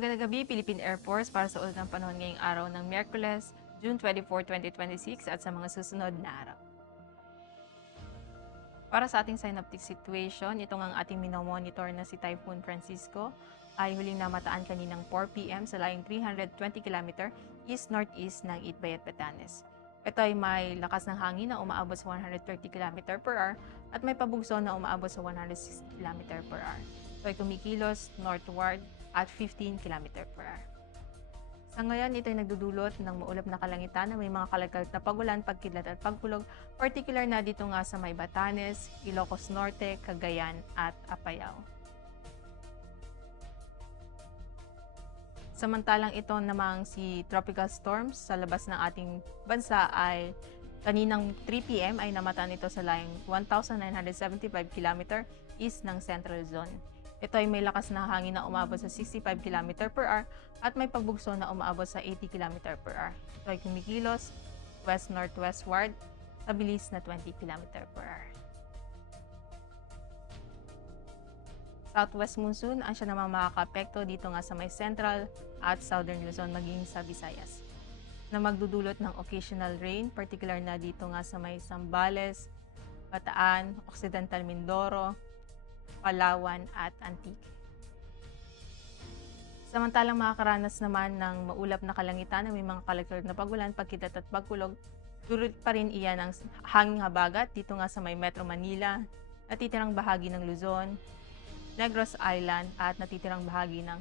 Magandang gabi, Philippine Air Force, para sa ulat ng panahon ngayong araw ng Miyerkules, June 24, 2026 at sa mga susunod na araw. Para sa ating synoptic situation, itong ang ating minomonitor na si Typhoon Francisco ay huling namataan kaninang 4 p.m. sa layong 320 km east-northeast ng Itbayat, Batanes. Ito ay may lakas ng hangin na umaabot sa 130 km per hour at may pabugso na umaabot sa 160 km per hour. Ito ay kumikilos northward at 15 km per hour. Sa ngayon, ito ay nagdudulot ng maulap na kalangitan na may mga kalagkalat na pagulan, pagkidlat at pagkulog, particular na dito nga sa may Batanes, Ilocos Norte, Cagayan at Apayao. Samantalang ito namang si tropical storms sa labas ng ating bansa ay kaninang 3 p.m. ay namataan ito sa layong 1,975 km east ng Central Zone. Ito ay may lakas na hangin na umabot sa 65 km per hour at may pagbugso na umabot sa 80 km per hour. Ito ay kumikilos west-northwestward sa bilis na 20 km per hour. Southwest monsoon ang siya naman makaka-apekto dito nga sa may central at southern Luzon maging sa Visayas, na magdudulot ng occasional rain, particular na dito nga sa may Zambales, Bataan, Occidental Mindoro, Palawan at Antique. Samantalang makakaranas naman ng maulap na kalangitan na may mga kalagkalat na pagulan, pagkidlat at pagkulog, dulot pa rin iyan ng hanging habagat dito nga sa may Metro Manila, natitirang bahagi ng Luzon, Negros Island at natitirang bahagi ng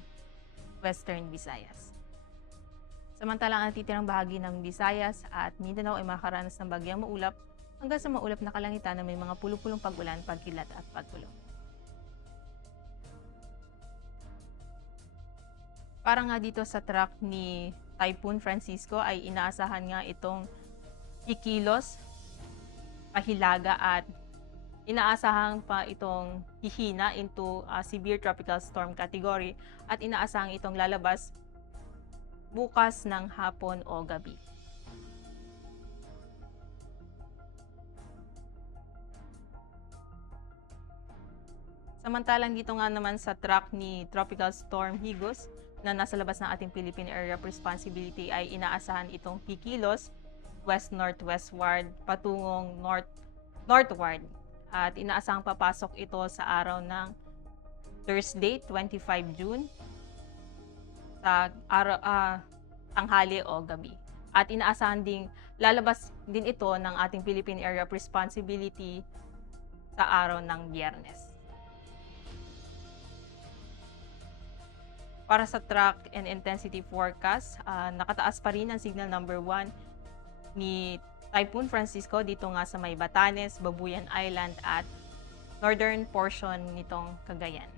Western Visayas. Samantalang ang natitirang bahagi ng Visayas at Mindanao ay makakaranas ng bagyang maulap hanggang sa maulap na kalangitan na may mga pulupulong pagulan, pagkilat at pagkulog. Para nga dito sa track ni Typhoon Francisco ay inaasahan nga itong kikilos, pahilaga at inaasahan pa itong hihina into severe tropical storm category at inaasahan itong lalabas bukas ng hapon o gabi. Samantalang dito nga naman sa track ni Tropical Storm Higos na nasa labas ng ating Philippine Area of Responsibility ay inaasahan itong kikilos west-northwestward patungong northward at inaasahang papasok ito sa araw ng Thursday, 25 June sa tanghali o gabi. At inaasahan ding lalabas din ito ng ating Philippine Area of Responsibility sa araw ng Biyernes. Para sa track and intensity forecast, nakataas pa rin ang signal number 1 ni Typhoon Francisco dito nga sa may Batanes, Babuyan Island at northern portion nitong Cagayan.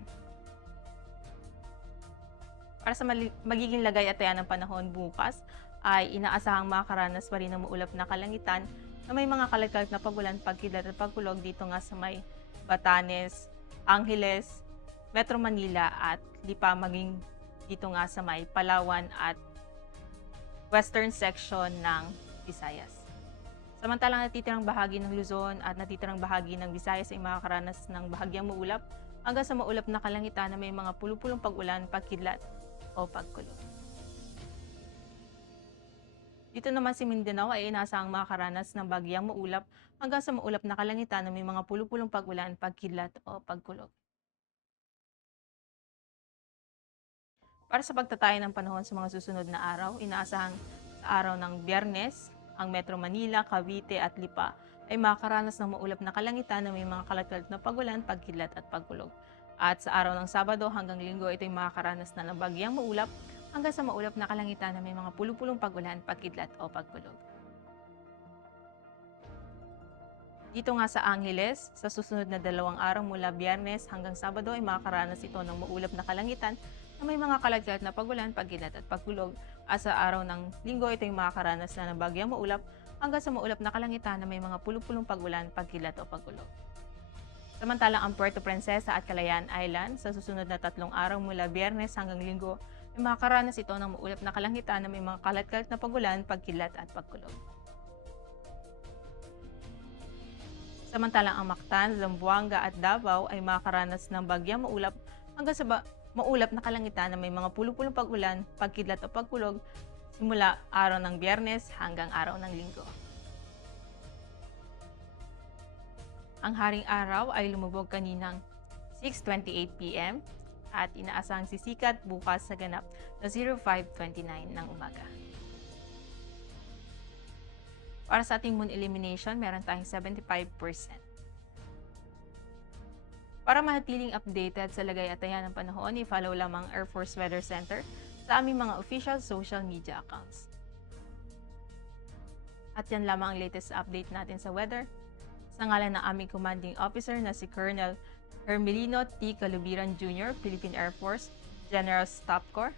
Para sa magiging lagay at taya ng panahon bukas, ay inaasahang makakaranas pa rin ng maulap na kalangitan na may mga kalagkalat na pagulan, pagkidlat at pagkulog dito nga sa may Batanes, Angeles, Metro Manila at Lipa maging dito nga sa may Palawan at western section ng Visayas. Samantalang natitirang bahagi ng Luzon at natitirang bahagi ng Visayas ay makakaranas ng bahagyang maulap hanggang sa maulap na kalangitan na may mga pulupulong pag-ulan, pagkidlat o pagkulog. Dito naman si Mindanao ay inaasahang makakaranas ng bahagyang maulap hanggang sa maulap na kalangitan na may mga pulupulong pag-ulan, pagkidlat o pagkulog. Para sa pagtataya ng panahon sa mga susunod na araw, inaasahan sa araw ng Biyernes, ang Metro Manila, Cavite at Lipa ay makakaranas ng maulap na kalangitan na may mga kalagkalat na pagulan, pagkidlat at pagkulog. At sa araw ng Sabado hanggang Linggo, ito ay makakaranas na ng bagyang maulap hanggang sa maulap na kalangitan na may mga pulupulong pagulan, pagkidlat o pagkulog. Dito nga sa Angeles, sa susunod na 2 araw mula Biyernes hanggang Sabado ay makakaranas ito ng maulap na kalangitan na may mga kalagkalat na pagulan, pagkidlat at pagkulog. At sa araw ng Linggo, ito ay makakaranas na ng bagyang maulap hanggang sa maulap na kalangitan na may mga pulupulong pagulan, pagkidlat o pagkulog. Samantalang ang Puerto Princesa at Calayan Island, sa susunod na 3 araw mula Biyernes hanggang Linggo, ay makakaranas ito ng maulap na kalangitan na may mga kalagkalat na pagulan, pagkidlat at pagkulog. Samantalang ang Mactan, Zamboanga at Davao ay makakaranas ng bagyang maulap hanggang sa Maulap na kalangitan na may mga pulo-pulong pag-ulan, pagkidlat o pagkulog simula araw ng Biyernes hanggang araw ng Linggo. Ang haring araw ay lumubog kaninang 6:28 p.m. at inaasahang sisikat bukas sa ganap na 05:29 ng umaga. Para sa ating moon elimination, meron tayong 75%. Para manatiling updated sa lagay at taya ng panahon, i-follow lamang Air Force Weather Center sa aming mga official social media accounts. At yan lamang ang latest update natin sa weather. Sa ngalan ng aming commanding officer na si Colonel Hermelino T. Calubiran Jr., Philippine Air Force, General Staff Corps.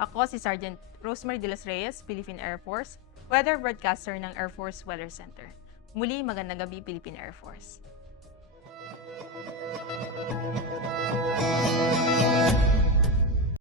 Ako si Sergeant Rosemary de los Reyes, Philippine Air Force, Weather Broadcaster ng Air Force Weather Center. Muli, magandang gabi, Philippine Air Force.